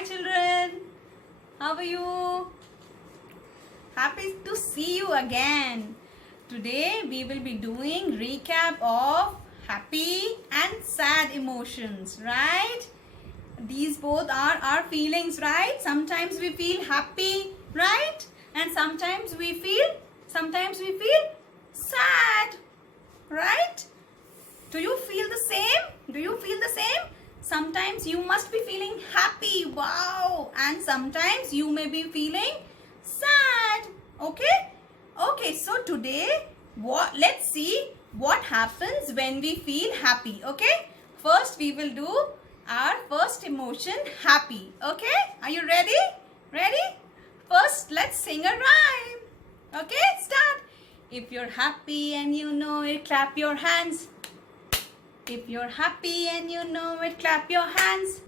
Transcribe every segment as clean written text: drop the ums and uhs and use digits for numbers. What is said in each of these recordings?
Hi children, how are you? Happy to see you again. Today we will be doing recap of happy and sad emotions, right? These both are our feelings, right? Sometimes we feel happy, right? And sometimes we feel sad, right? Do you feel the same? Sometimes you must be feeling happy, wow, and sometimes you may be feeling sad. Okay, so today let's see what happens when we feel happy. Okay, first we will do our first emotion, happy. Okay, are you ready? First let's sing a rhyme. Okay, start. If you're happy and you know it, clap your hands. If you're happy and you know it, clap your hands.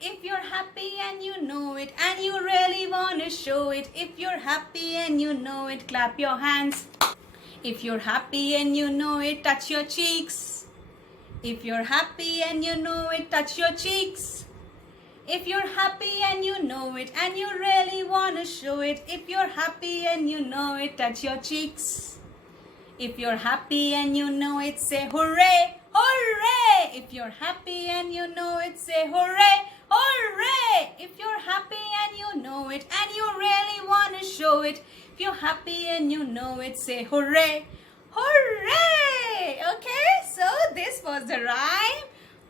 If you're happy and you know it and you really want to show it, if you're happy and you know it, clap your hands. If you're happy and you know it, touch your cheeks. If you're happy and you know it, touch your cheeks. If you're happy and you know it and you really want to show it, if you're happy and you know it, touch your cheeks. If you're happy and you know it, say hooray, hooray. If you're happy and you know it, say hooray, hooray. If you're happy and you know it and you really want to show it, if you're happy and you know it, say hooray, hooray. Okay, so this was the rhyme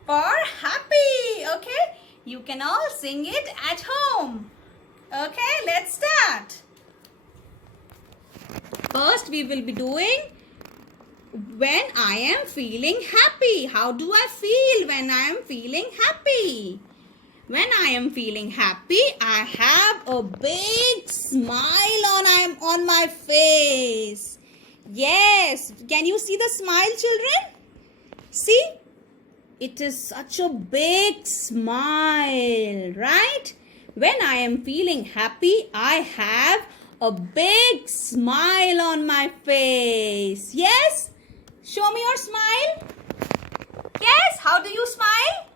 for happy. Okay, you can all sing it at home. Okay, let's start. First we will be doing when I am feeling happy. How do I feel when I am feeling happy? When I am feeling happy, I have a big smile on my face. Yes, can you see the smile, children? See? It is such a big smile, right? When I am feeling happy, I have a big smile on my face. Yes? Show me your smile. Yes, how do you smile?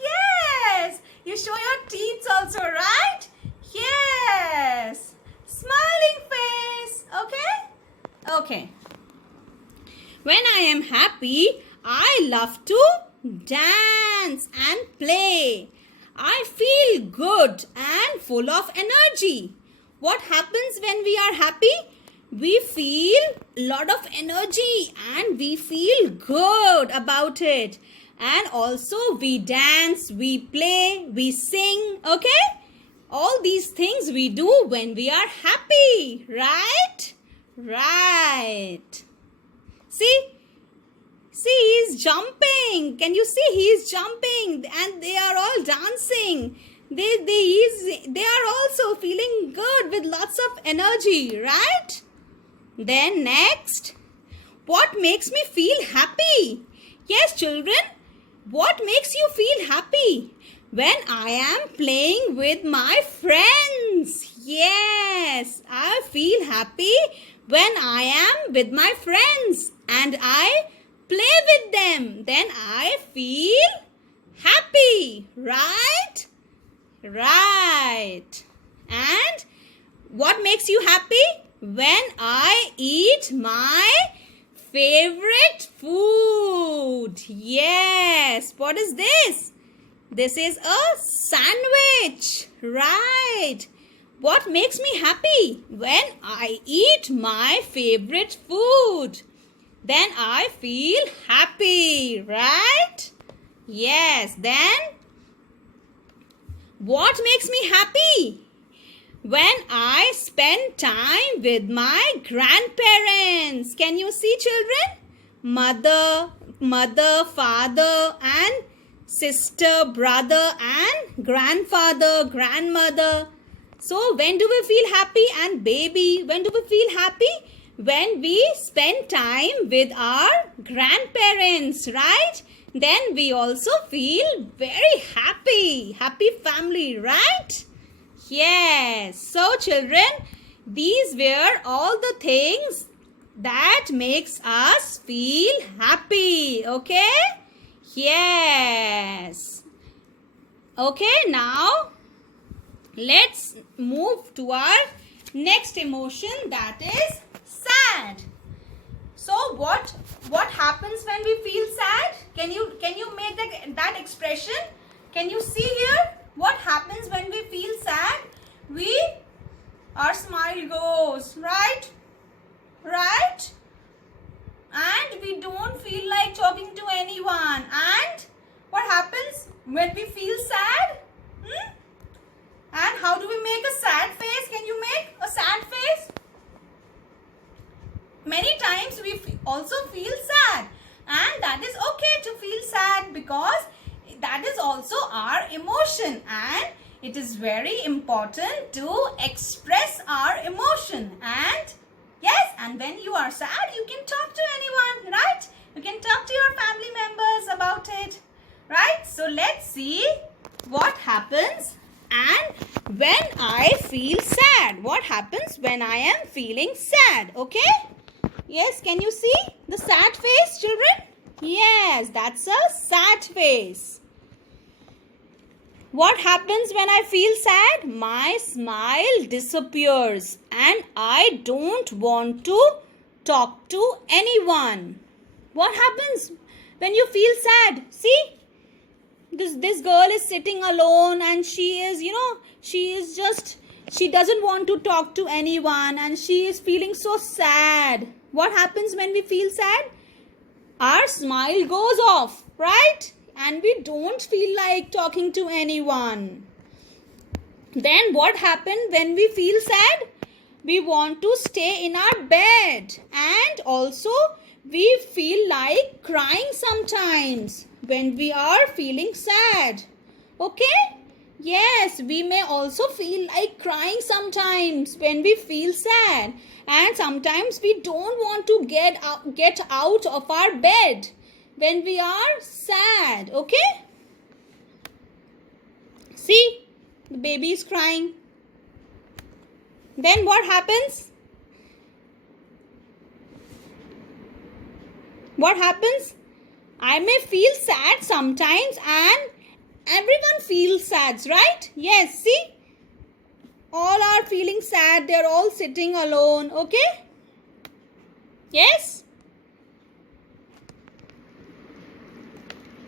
Yes, you show your teeth also, right? Yes, smiling face. Okay. When I am happy, I love to dance and play. I feel good and full of energy. What happens when we are happy? We feel a lot of energy and we feel good about it. And also we dance, we play, we sing, okay? All these things we do when we are happy, right? Right. See, he's jumping. Can you see? He is jumping and they are all dancing. They are also feeling good with lots of energy, right? Then next, what makes me feel happy? Yes, children, what makes you feel happy? When I am playing with my friends. Yes, I feel happy when I am with my friends and I play with them. Then I feel happy, right? Right. And what makes you happy? When I eat my favorite food. Yes. What is this? This is a sandwich. Right. What makes me happy? When I eat my favorite food. Then I feel happy. Right? Yes. Then what makes me happy? When I spend time with my grandparents. Can you see, children? Mother, father and sister, brother and grandfather, grandmother. So when do we feel happy? And baby, when do we feel happy? When we spend time with our grandparents, right? Then we also feel very happy. Happy family, right? Yes. So children, these were all the things that makes us feel happy. Okay? Yes. Okay, now let's move to our next emotion, that is sad. So what happens when we feel sad? Can you make that expression? Can you see here what happens when we feel sad? Our smile goes, right? And we don't feel like talking to anyone. And what happens when we feel sad? And how do we make a sad face? Can you make a sad face? Many times we also feel sad, and that is okay to feel sad, because that is also our emotion, and it is very important to express our emotion. And yes, and when you are sad, you can talk to anyone, right? You can talk to your family members about it, right? So let's see what happens and when I feel sad. What happens when I am feeling sad? Okay? Yes, can you see the sad face, children? Yes, that's a sad face. What happens when I feel sad? My smile disappears and I don't want to talk to anyone. What happens when you feel sad? See, this girl is sitting alone, and she doesn't want to talk to anyone, and she is feeling so sad. What happens when we feel sad? Our smile goes off, right? And we don't feel like talking to anyone. Then what happens when we feel sad? We want to stay in our bed, and also we feel like crying sometimes when we are feeling sad. Okay? Yes, we may also feel like crying sometimes when we feel sad, and sometimes we don't want to get out of our bed when we are sad. Okay? See, the baby is crying. Then what happens? What happens? I may feel sad sometimes, and everyone feels sad, right? Yes, see? All are feeling sad. They're all sitting alone. Okay? Yes?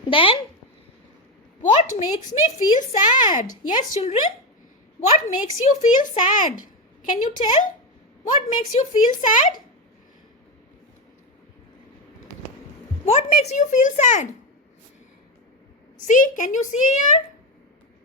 Then, what makes me feel sad? Yes, children? What makes you feel sad? Can you tell? What makes you feel sad? What makes you feel sad? See, can you see here?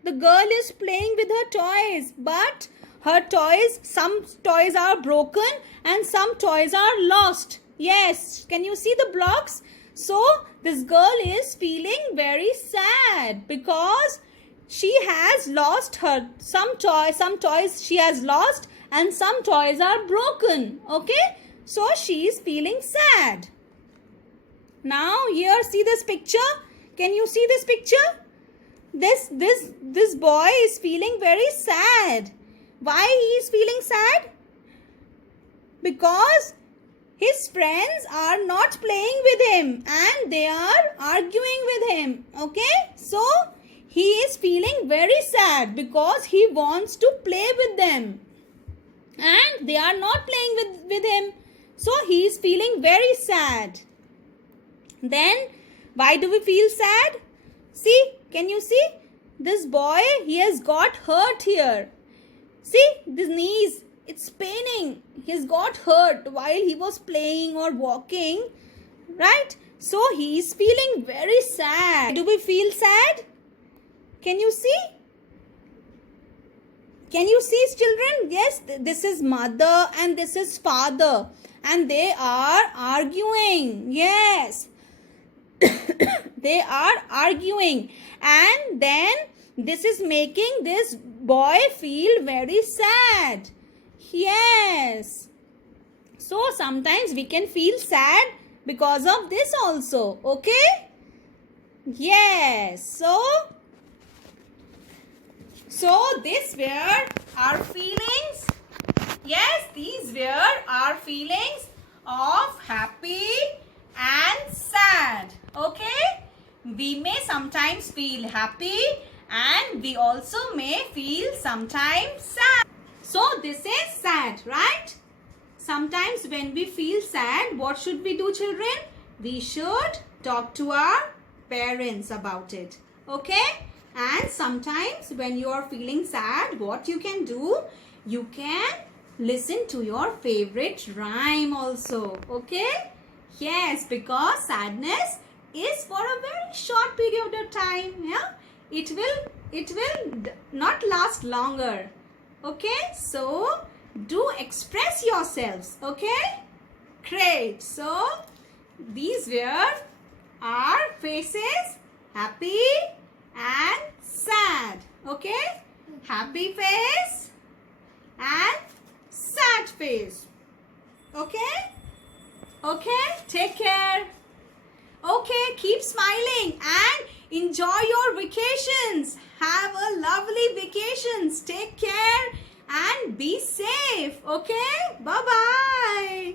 The girl is playing with her toys, but her toys, some toys are broken and some toys are lost. Yes, can you see the blocks? So, this girl is feeling very sad because she has lost some toys she has lost, and some toys are broken. Okay? So, she is feeling sad. Now, here, see this picture? Can you see this picture? This boy is feeling very sad. Why he is feeling sad? Because his friends are not playing with him and they are arguing with him. Okay? So, he is feeling very sad because he wants to play with them. And they are not playing with him. So, he is feeling very sad. Then, why do we feel sad? See, can you see? This boy, he has got hurt here. See, this knees, it's paining. He's got hurt while he was playing or walking. Right? So, he is feeling very sad. Do we feel sad? Can you see? Can you see, children? Yes, this is mother and this is father. And they are arguing. Yes. They are arguing, and then this is making this boy feel very sad. Yes. So sometimes we can feel sad because of this also. Okay? Yes. So these were our feelings. Yes, these were our feelings of happy and sad. Okay? We may sometimes feel happy and and we also may feel sometimes sad. So this is sad, right? Sometimes when we feel sad, what should we do, children? We should talk to our parents about it. Okay? And sometimes when you are feeling sad, what you can do? You can listen to your favorite rhyme also. Okay? Yes, because sadness is for a very short period of time. Yeah? It will not last longer. Okay? So do express yourselves. Okay? Great. So these were our faces, happy and sad. Okay? Happy face and sad face. Okay? Okay? Take care. Okay, keep smiling and enjoy your vacations. Have a lovely vacations. Take care and be safe. Okay? Bye-bye.